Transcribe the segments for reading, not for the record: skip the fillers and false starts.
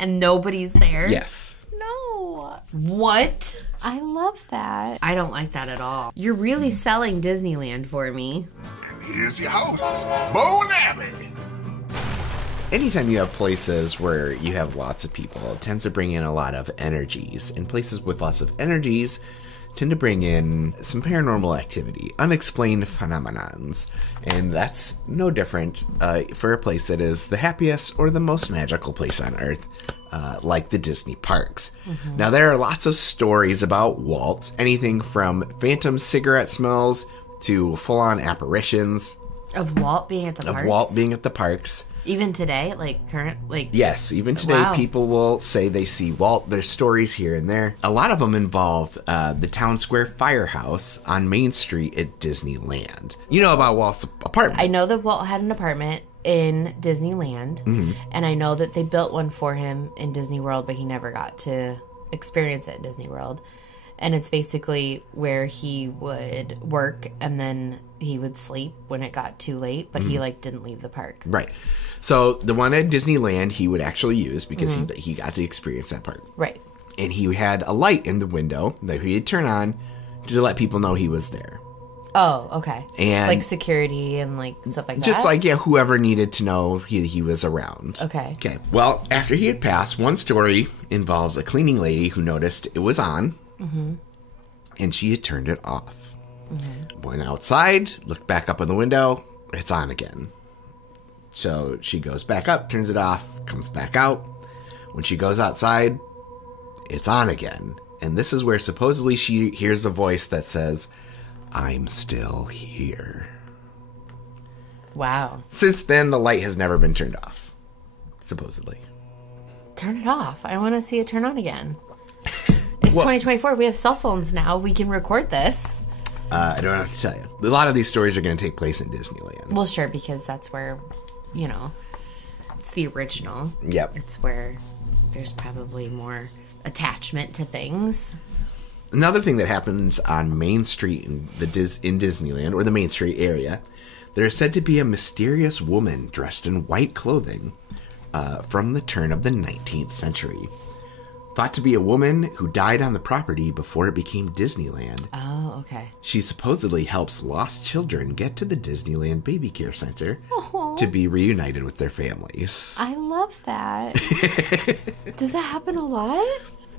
and nobody's there? Yes. No. What? I love that. I don't like that at all. You're really selling Disneyland for me. Here's your hosts, Bo and Abby. Anytime you have places where you have lots of people, it tends to bring in a lot of energies. And places with lots of energies tend to bring in some paranormal activity, unexplained phenomenons. And that's no different for a place that is the happiest or the most magical place on Earth, like the Disney parks. Mm-hmm. Now, there are lots of stories about Walt, anything from phantom cigarette smells to full-on apparitions. Of Walt being at the parks? Of Walt being at the parks. Even today? Yes, even today, people will say they see Walt. There's stories here and there. A lot of them involve the Town Square Firehouse on Main Street at Disneyland. You know about Walt's apartment. I know that Walt had an apartment in Disneyland, and I know that they built one for him in Disney World, but he never got to experience it in Disney World. And it's basically where he would work and then he would sleep when it got too late, but he didn't leave the park. Right. So the one at Disneyland he would actually use because he got to experience that part. Right. And he had a light in the window that he'd turn on to let people know he was there. Oh, okay. And security and stuff like that? Just whoever needed to know he was around. Okay. Okay. Well, after he had passed, one story involves a cleaning lady who noticed it was on. Mm-hmm. And she had turned it off. Mm-hmm. Went outside, looked back up in the window, it's on again. So she goes back up, turns it off, comes back out. When she goes outside, it's on again. And this is where supposedly she hears a voice that says, "I'm still here." Wow. Since then, the light has never been turned off. Supposedly. Turn it off. I want to see it turn on again. It's 2024. We have cell phones now. We can record this. I don't have to tell you. A lot of these stories are going to take place in Disneyland. Well, sure, because that's where, it's the original. Yep. It's where there's probably more attachment to things. Another thing that happens on Main Street in Disneyland, or the Main Street area, there is said to be a mysterious woman dressed in white clothing from the turn of the 19th century. Thought to be a woman who died on the property before it became Disneyland. Oh, okay. She supposedly helps lost children get to the Disneyland Baby Care Center to be reunited with their families. I love that. Does that happen a lot?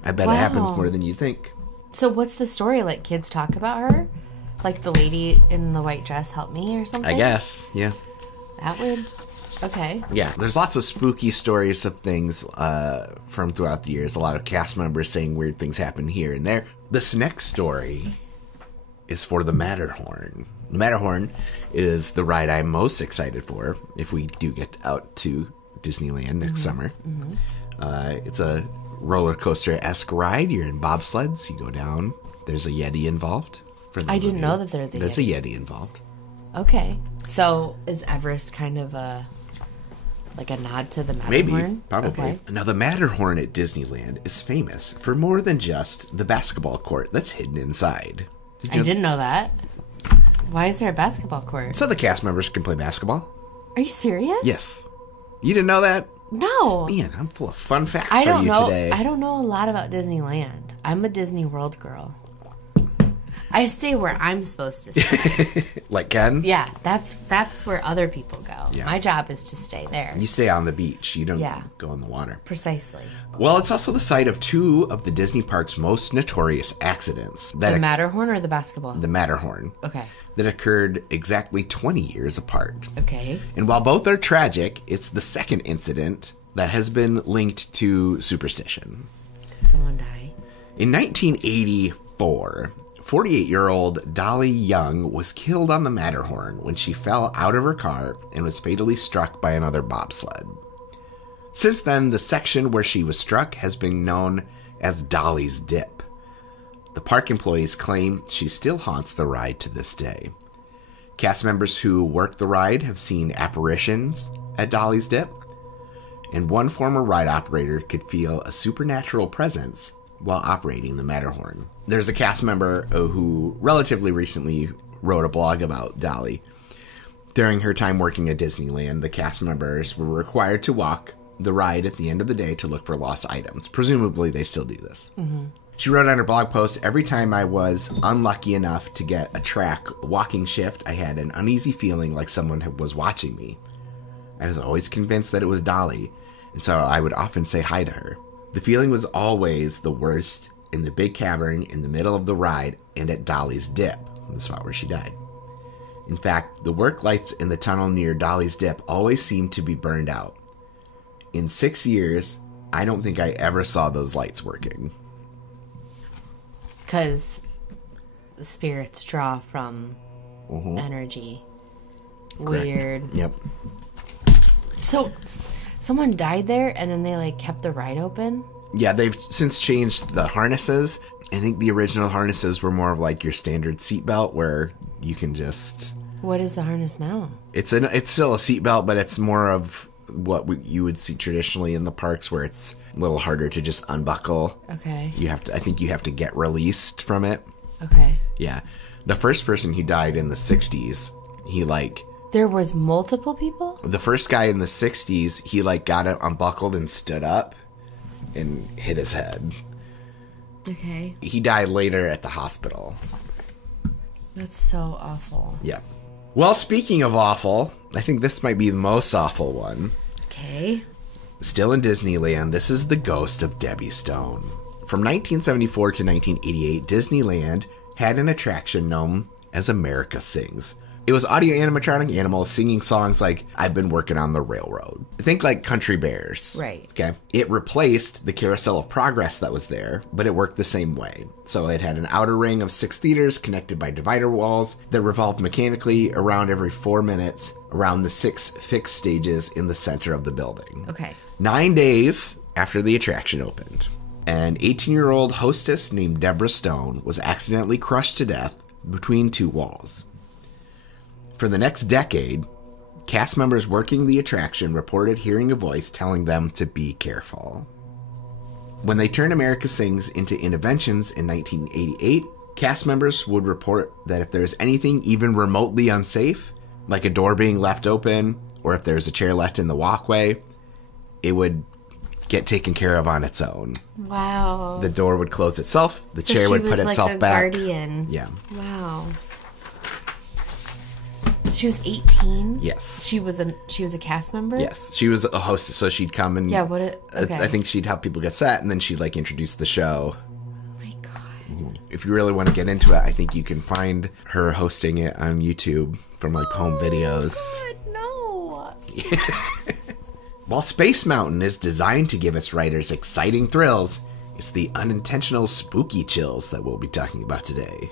I bet it happens more than you think. So what's the story? Kids talk about her? The lady in the white dress helped me or something? I guess, yeah. That would... Okay. Yeah, there's lots of spooky stories of things from throughout the years. A lot of cast members saying weird things happen here and there. This next story is for the Matterhorn. The Matterhorn is the ride I'm most excited for if we do get out to Disneyland next summer. Mm-hmm. It's a roller coaster-esque ride. You're in bobsleds. You go down. There's a Yeti involved. I didn't know that there's a Yeti. There's a Yeti involved. Okay. So is Everest kind of a nod to the Matterhorn? Maybe, probably. Okay. Now, the Matterhorn at Disneyland is famous for more than just the basketball court that's hidden inside. I didn't know that. Why is there a basketball court? So the cast members can play basketball. Are you serious? Yes. You didn't know that? No. Man, I'm full of fun facts for you today. I don't know a lot about Disneyland. I'm a Disney World girl. I stay where I'm supposed to stay. Like Ken? Yeah, that's where other people go. Yeah. My job is to stay there. You stay on the beach. You don't go in the water. Precisely. Well, it's also the site of two of the Disney park's most notorious accidents. The Matterhorn or the basketball? The Matterhorn. Okay. That occurred exactly 20 years apart. Okay. And while both are tragic, it's the second incident that has been linked to superstition. Did someone die? In 1984... 48-year-old Dolly Young was killed on the Matterhorn when she fell out of her car and was fatally struck by another bobsled. Since then, the section where she was struck has been known as Dolly's Dip. The park employees claim she still haunts the ride to this day. Cast members who work the ride have seen apparitions at Dolly's Dip, and one former ride operator could feel a supernatural presence while operating the Matterhorn. There's a cast member who relatively recently wrote a blog about Dolly. During her time working at Disneyland, the cast members were required to walk the ride at the end of the day to look for lost items. Presumably, they still do this. She wrote on her blog post, every time I was unlucky enough to get a track walking shift, I had an uneasy feeling like someone was watching me. I was always convinced that it was Dolly, and so I would often say hi to her. The feeling was always the worst in the big cavern in the middle of the ride and at Dolly's Dip, the spot where she died. In fact, the work lights in the tunnel near Dolly's Dip always seemed to be burned out. In 6 years, I don't think I ever saw those lights working. Because the spirits draw from energy. Correct. Weird. Yep. So, someone died there and then they, like, kept the ride open? Yeah, they've since changed the harnesses. I think the original harnesses were more of like your standard seatbelt where you can just... What is the harness now? It's still a seatbelt, but it's more of what you would see traditionally in the parks where it's a little harder to just unbuckle. Okay. I think you have to get released from it. Okay. Yeah. The first person who died in the 60s, he like... There was multiple people? The first guy in the 60s, he like got it unbuckled and stood up and hit his head. Okay. He died later at the hospital. That's so awful. Yeah. Well, speaking of awful, I think this might be the most awful one. Okay. Still in Disneyland, this is the ghost of Debbie Stone. From 1974 to 1988, Disneyland had an attraction known as America Sings. It was audio animatronic animals singing songs like I've Been Working on the Railroad. Think like Country Bears. Right. Okay. It replaced the Carousel of Progress that was there, but it worked the same way. So it had an outer ring of 6 theaters connected by divider walls that revolved mechanically around every 4 minutes around the 6 fixed stages in the center of the building. Okay. 9 days after the attraction opened, an 18-year-old hostess named Deborah Stone was accidentally crushed to death between 2 walls. For the next decade, cast members working the attraction reported hearing a voice telling them to be careful. When they turned America Sings into Interventions in 1988, cast members would report that if there's anything even remotely unsafe, like a door being left open, or if there's a chair left in the walkway, it would get taken care of on its own. Wow. The door would close itself, the So chair she would was put like itself a back. Guardian. Yeah. Wow. She was 18? Yes. She was a cast member? Yes. She was a hostess, so she'd come and... Yeah, okay. I think she'd help people get set, and then she'd, like, introduce the show. Oh my god. If you really want to get into it, I think you can find her hosting it on YouTube from, like, home videos. God, no. While Space Mountain is designed to give its riders exciting thrills, it's the unintentional spooky chills that we'll be talking about today.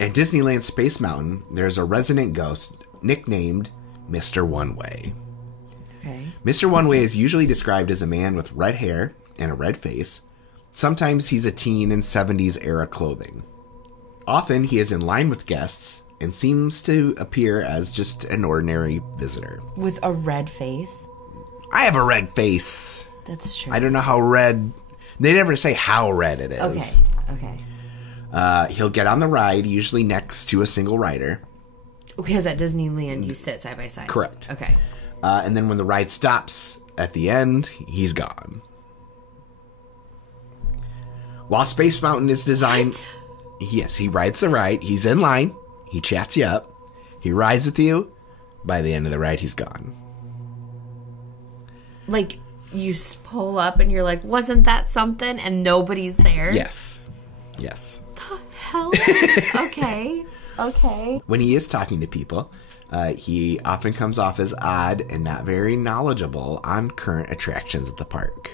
At Disneyland Space Mountain, there's a resident ghost nicknamed Mr. One Way. Okay. Mr. One Way is usually described as a man with red hair and a red face. Sometimes he's a teen in 70s era clothing. Often he is in line with guests and seems to appear as just an ordinary visitor. With a red face? I have a red face. That's true. I don't know how red... They never say how red it is. Okay. He'll get on the ride, usually next to a single rider. Because at Disneyland, you sit side by side. Correct. Okay. And then when the ride stops at the end, he's gone. While Space Mountain is designed... What? Yes, he rides the ride. He's in line. He chats you up. He rides with you. By the end of the ride, he's gone. Like, you pull up and you're like, wasn't that something? And nobody's there? Yes. Hell? Okay. When he is talking to people, he often comes off as odd and not very knowledgeable on current attractions at the park.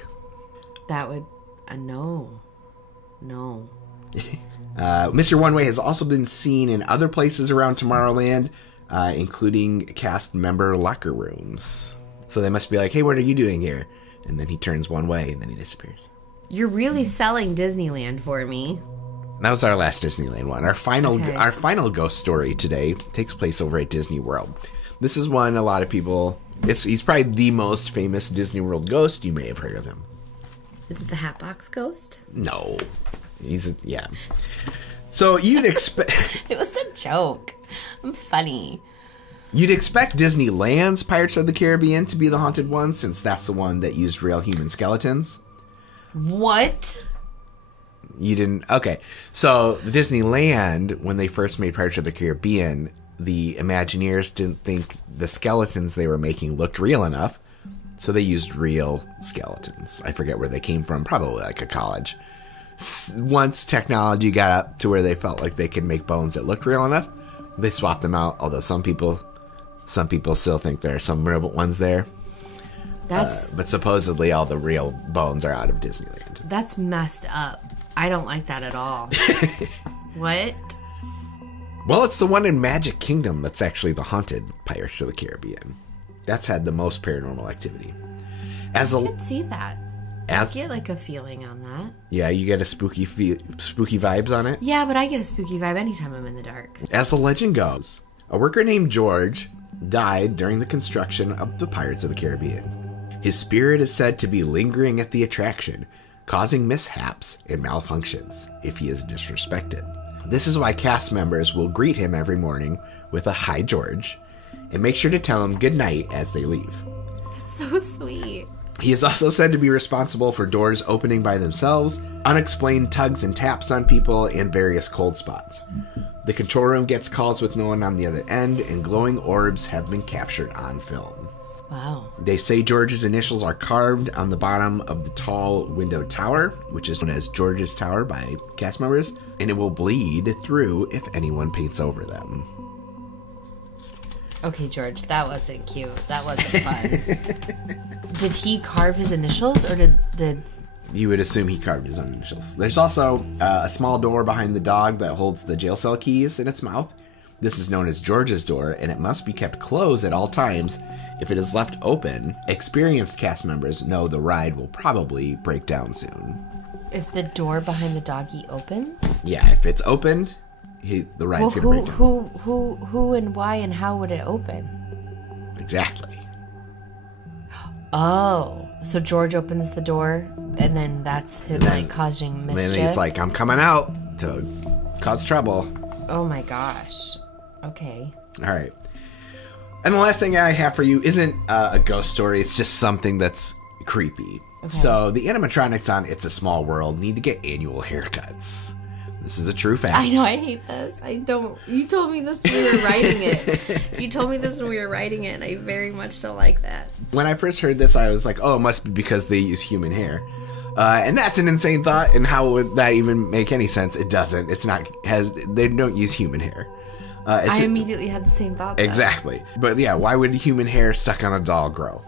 That would... no. Mr. One Way has also been seen in other places around Tomorrowland, including cast member locker rooms. So they must be like, hey, what are you doing here? And then he turns one way and then he disappears. You're really selling Disneyland for me. That was our last Disneyland one. Our final ghost story today takes place over at Disney World. This is one a lot of people... He's probably the most famous Disney World ghost. You may have heard of him. Is it the Hatbox Ghost? No. Yeah. So you'd expect... It was a joke. I'm funny. You'd expect Disneyland's Pirates of the Caribbean to be the haunted one, since that's the one that used real human skeletons. What? You didn't? Okay. So, the Disneyland, when they first made Pirates of the Caribbean, the Imagineers didn't think the skeletons they were making looked real enough, so they used real skeletons. I forget where they came from, probably like a college. Once technology got up to where they felt like they could make bones that looked real enough, they swapped them out, although some people still think there are some real ones there. But supposedly all the real bones are out of Disneyland. That's messed up. I don't like that at all. What? Well, it's the one in Magic Kingdom that's actually the haunted Pirates of the Caribbean. That's had the most paranormal activity. I can see that. I get like a feeling on that. Yeah, you get a spooky vibes on it? Yeah, but I get a spooky vibe anytime I'm in the dark. As the legend goes, a worker named George died during the construction of the Pirates of the Caribbean. His spirit is said to be lingering at the attraction, causing mishaps and malfunctions if he is disrespected. This is why cast members will greet him every morning with a "Hi, George," and make sure to tell him good night as they leave. That's so sweet. He is also said to be responsible for doors opening by themselves, unexplained tugs and taps on people, and various cold spots. The control room gets calls with no one on the other end, and glowing orbs have been captured on film. Wow. They say George's initials are carved on the bottom of the tall windowed tower, which is known as George's Tower by cast members, and it will bleed through if anyone paints over them. Okay, George, that wasn't cute. That wasn't fun. Did he carve his initials, or did... You would assume he carved his own initials. There's also a small door behind the dog that holds the jail cell keys in its mouth. This is known as George's door, and it must be kept closed at all times. If it is left open, experienced cast members know the ride will probably break down soon. If the door behind the doggy opens? Yeah, if it's opened, the ride's going to break down. Who and why and how would it open? Exactly. Oh, so George opens the door, and then that's him, causing mischief? And then he's like, I'm coming out to cause trouble. Oh my gosh. Okay. All right. And the last thing I have for you isn't a ghost story. It's just something that's creepy. Okay. So the animatronics on It's a Small World need to get annual haircuts. This is a true fact. I know, I hate this. I don't... You told me this when we were writing it. You told me this when we were writing it, and I very much don't like that. When I first heard this, I was like, oh, it must be because they use human hair. And that's an insane thought, and how would that even make any sense? It doesn't. It's not... They don't use human hair. I immediately had the same thought, though. Exactly. But yeah, why would human hair stuck on a doll grow?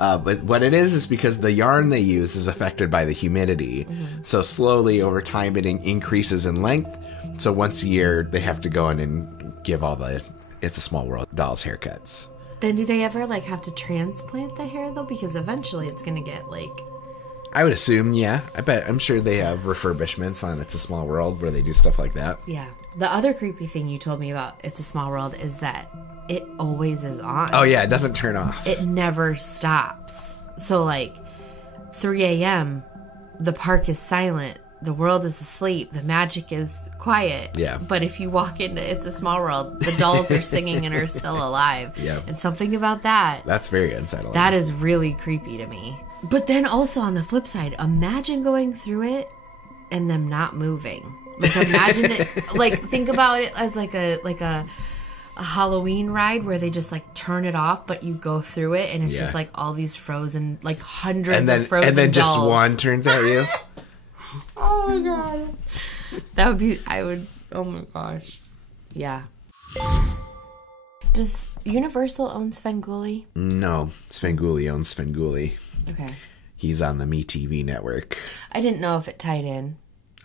But what it is because the yarn they use is affected by the humidity. Mm-hmm. So slowly over time it increases in length. So once a year they have to go in and give all the It's a Small World dolls haircuts. Then do they ever have to transplant the hair though? Because eventually it's going to get I would assume, yeah. I'm sure they have refurbishments on It's a Small World where they do stuff like that. Yeah. The other creepy thing you told me about It's a Small World is that it always is on. Oh, yeah. It doesn't turn off. It never stops. So, 3 a.m., the park is silent. The world is asleep. The magic is quiet. Yeah. But if you walk into It's a Small World, the dolls are singing and are still alive. Yeah. And something about that. That's very unsettling. That is really creepy to me. But then also on the flip side, imagine going through it and them not moving. Imagine it, think about it as a Halloween ride where they just turn it off, but you go through it and it's just all these frozen, hundreds of frozen dolls. And then just one turns at you. Oh my god. That would be, oh my gosh. Yeah. Does Universal own Svengoolie? No, Svengoolie owns Svengoolie. Okay. He's on the MeTV network. I didn't know if it tied in.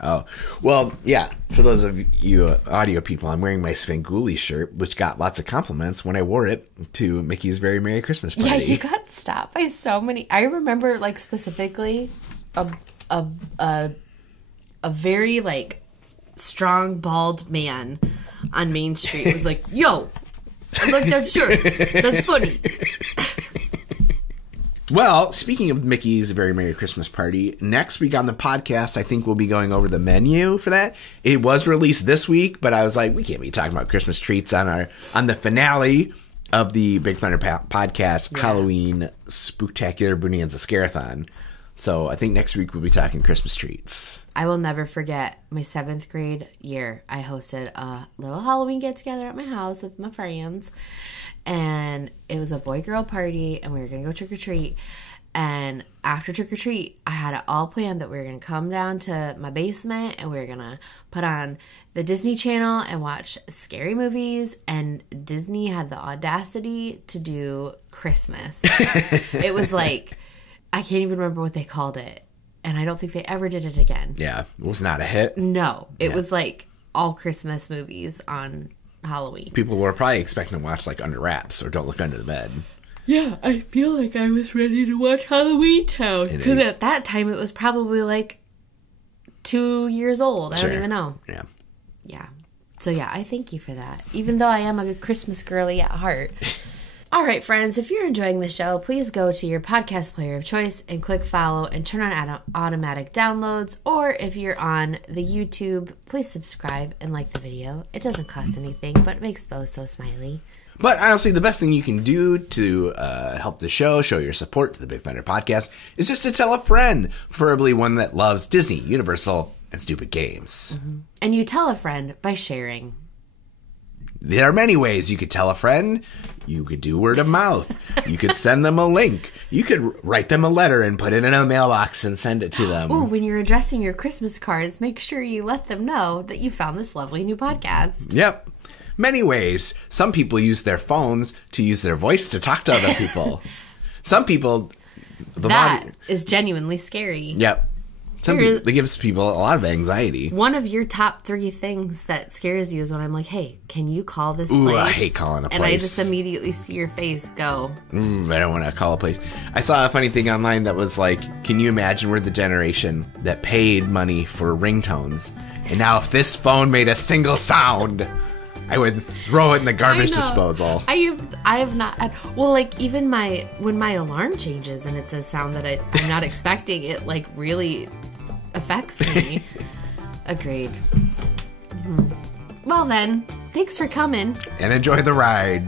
Oh, well, yeah. For those of you audio people, I'm wearing my Svengoolie shirt, which got lots of compliments when I wore it to Mickey's Very Merry Christmas Party. Yeah, you got stopped by so many. I remember, specifically, a very, strong, bald man on Main Street was like, yo, I like that shirt. That's funny. Well, speaking of Mickey's Very Merry Christmas Party, next week on the podcast, I think we'll be going over the menu for that. It was released this week, but I was like, we can't be talking about Christmas treats on the finale of the Big Thunder Podcast Halloween Spooktacular Bonanza Scarathon. So I think next week we'll be talking Christmas treats. I will never forget my 7th grade year. I hosted a little Halloween get-together at my house with my friends. And it was a boy-girl party, and we were going to go trick-or-treat. And after trick-or-treat, I had it all planned that we were going to come down to my basement, and we were going to put on the Disney Channel and watch scary movies. And Disney had the audacity to do Christmas. It was like, I can't even remember what they called it. And I don't think they ever did it again. Yeah, it was not a hit. No, it was like all Christmas movies on Halloween. People were probably expecting to watch like Under Wraps or Don't Look Under the Bed. Yeah, I feel like I was ready to watch Halloween Town. Because at that time, it was probably like 2 years old. I don't even know. Yeah. Yeah. So yeah, I thank you for that. Even though I am a Christmas girly at heart. All right, friends, if you're enjoying the show, please go to your podcast player of choice and click follow and turn on automatic downloads. Or if you're on the YouTube, please subscribe and like the video. It doesn't cost anything, but it makes Bo so smiley. But honestly, the best thing you can do to help the show your support to the Big Thunder Podcast is just to tell a friend, preferably one that loves Disney, Universal, and stupid games. Mm-hmm. And you tell a friend by sharing. There are many ways you could tell a friend. You could do word of mouth. You could send them a link. You could write them a letter and put it in a mailbox and send it to them. Ooh, when you're addressing your Christmas cards, make sure you let them know that you found this lovely new podcast. Yep. Many ways. Some people use their phones to use their voice to talk to other people. Some people... That is genuinely scary. Yep. Some people, it gives people a lot of anxiety. One of your top 3 things that scares you is when I'm like, hey, can you call this place? I hate calling a place. And I just immediately see your face go. I don't want to call a place. I saw a funny thing online that was like, can you imagine we're the generation that paid money for ringtones? And now if this phone made a single sound, I would throw it in the garbage disposal. I have not. Well, like even when my alarm changes and it's a sound that I'm not expecting, it like really affects me. Agreed. Well then, thanks for coming. And enjoy the ride.